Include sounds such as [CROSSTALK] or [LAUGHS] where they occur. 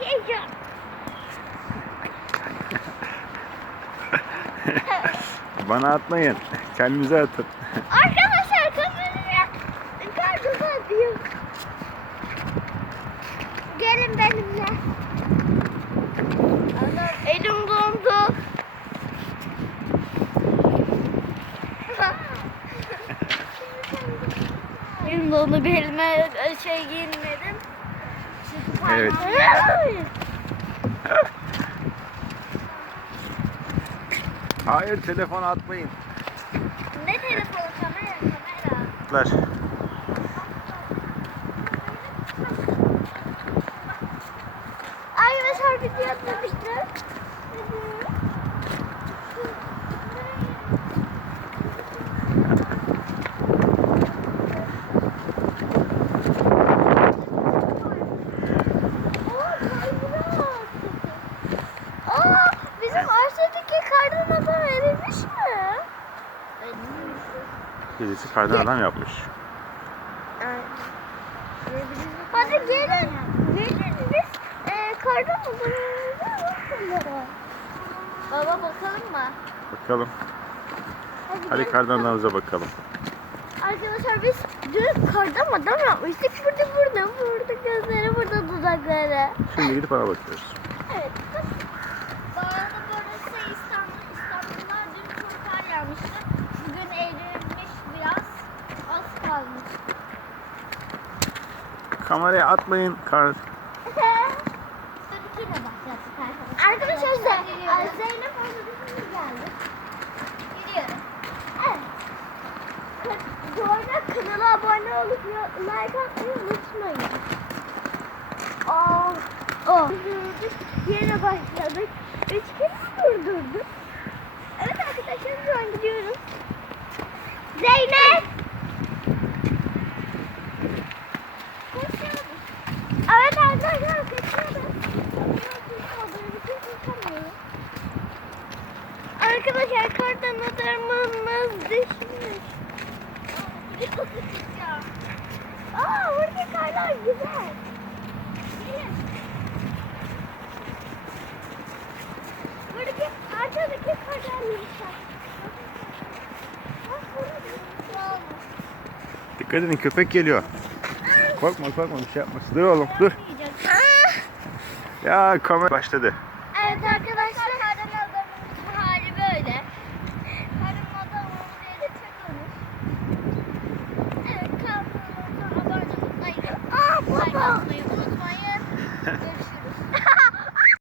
[LAUGHS] Bana atmayın. Kendinize atın. Arkadaşlar kameraya karnımı atayım. Gelin benimle. Anam elim dondu. [LAUGHS] elim dondu. Bir elime e, şey giyinmiyor. Evet. Hayır telefon atmayın. Ne telefonu kamera kamera. Atlar. Arkadaşlar video atlamıştım. Aa, Birisi kardan adam yapmış. Hadi gelin. Gelin biz e, kardan adamımıza. Baba bakalım mı? Bakalım. Hadi gel. kardan adamımıza bakalım. Arkadaşlar biz dün kardan adam yapmıştık. Burada burada burada gözleri burada dudakları. Şimdi gidip ona bakıyoruz. Evet. Kameraya atmayın. Kar... Arkadaşlar Zeynep, arkadaşımız geldi. Gidiyorum. Evet. Bu arada kanala abone olup like atmayı unutmayın. Aa, oh. Durduk, yine başladık. Üç kere durdurduk. Evet arkadaşlar şu an gidiyoruz. Zeynep! Koşuyoruz. Evet arkadaşlar kaçıyoruz. Arkadaşlar kardan adamımız düşmüş. Aa buradaki karlar güzel. Buradaki arkadaki karlar burada güzel. Dikkat edin köpek geliyor. Korkma korkma bir şey yapmasın. Dur oğlum dur. Ya kamera başladı. Evet arkadaşlar Evet kanalımıza abone olmayı,